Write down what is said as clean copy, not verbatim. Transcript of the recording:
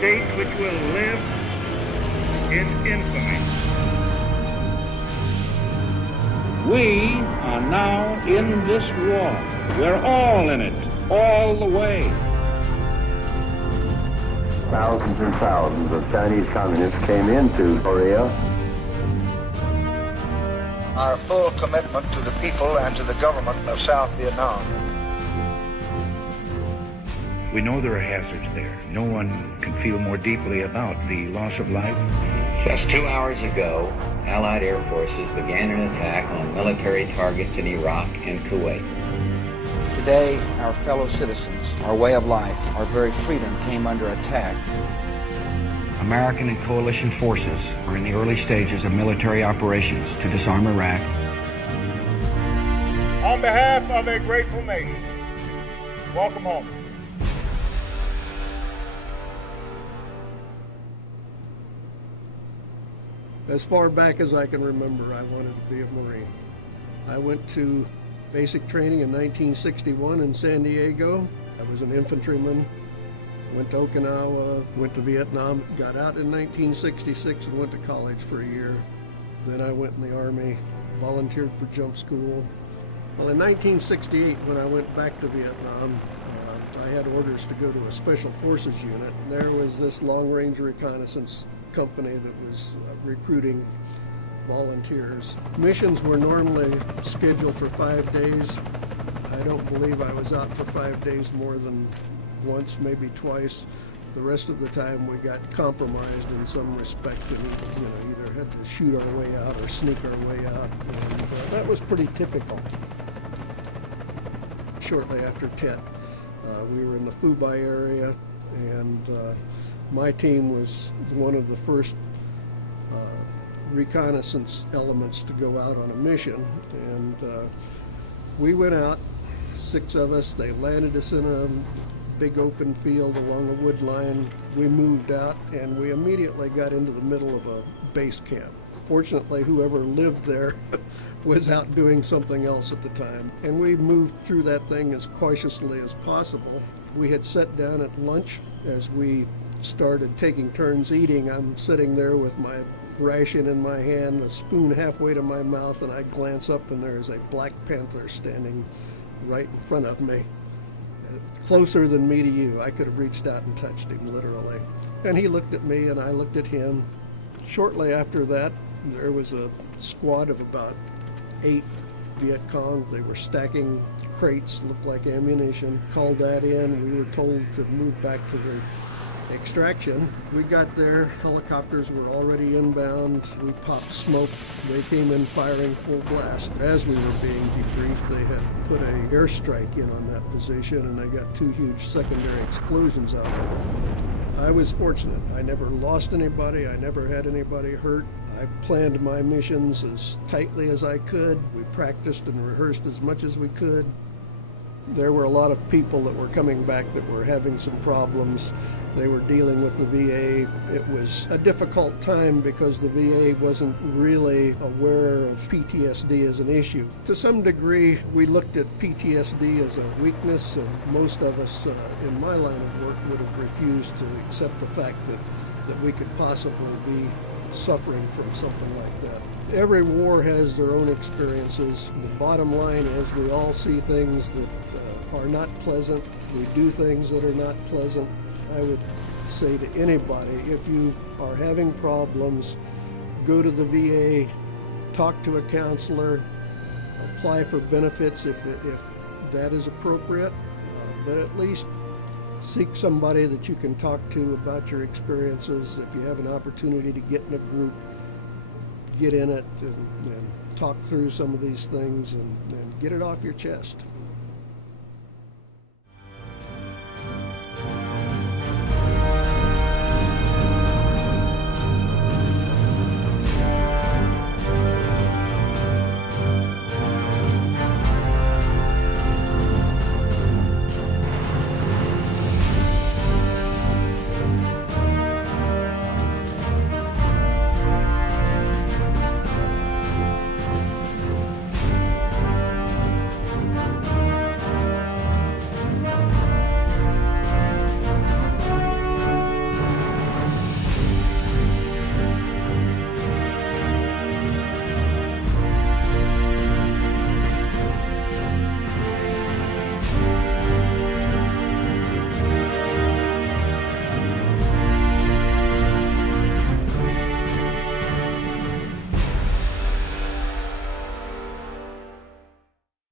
state which will live in infamy. We are now in this war. We're all in it, all the way. Thousands and thousands of Chinese communists came into Korea. Our full commitment to the people and to the government of South Vietnam. We know there are hazards there. No one can feel more deeply about the loss of life. Just 2 hours ago, Allied air forces began an attack on military targets in Iraq and Kuwait. Today, our fellow citizens, our way of life, our very freedom came under attack. American and coalition forces are in the early stages of military operations to disarm Iraq. On behalf of a grateful nation, welcome home. As far back as I can remember, I wanted to be a Marine. I went to basic training in 1961 in San Diego. I was an infantryman, went to Okinawa, went to Vietnam, got out in 1966 and went to college for a year. Then I went in the Army, volunteered for jump school. Well, in 1968, when I went back to Vietnam, I had orders to go to a Special Forces unit. And there was this long-range reconnaissance company that was recruiting volunteers. Missions were normally scheduled for 5 days. I don't believe I was out for 5 days more than once, maybe twice. The rest of the time we got compromised in some respect and either had to shoot our way out or sneak our way out. And that was pretty typical. Shortly after Tet, we were in the Phu-Bai area, and my team was one of the first reconnaissance elements to go out on a mission. And we went out, 6 of us. They landed us in a big open field along a wood line. We moved out, and we immediately got into the middle of a base camp. Fortunately, whoever lived there was out doing something else at the time. And we moved through that thing as cautiously as possible. We had sat down at lunch. As we started taking turns eating, I'm sitting there with my ration in my hand, a spoon halfway to my mouth, and I glance up and there is a black panther standing right in front of me. Closer than me to you. I could have reached out and touched him, literally. And he looked at me and I looked at him. Shortly after that, there was a squad of about 8 Viet Cong. They were stacking crates, looked like ammunition. Called that in. We were told to move back to the extraction. We got there, helicopters were already inbound. We popped smoke. They came in firing full blast. As we were being debriefed, they had put an airstrike in on that position, and they got 2 huge secondary explosions out of it. I was fortunate. I never lost anybody. I never had anybody hurt. I planned my missions as tightly as I could. We practiced and rehearsed as much as we could. There were a lot of people that were coming back that were having some problems. They were dealing with the VA. It was a difficult time because the VA wasn't really aware of PTSD as an issue. To some degree, we looked at PTSD as a weakness, and most of us in my line of work would have refused to accept the fact that we could possibly be suffering from something like that. Every war has their own experiences. The bottom line is we all see things that are not pleasant. We do things that are not pleasant. I would say to anybody, if you are having problems, go to the VA, talk to a counselor, apply for benefits if that is appropriate, but at least seek somebody that you can talk to about your experiences. If you have an opportunity to get in a group, get in it and talk through some of these things and get it off your chest.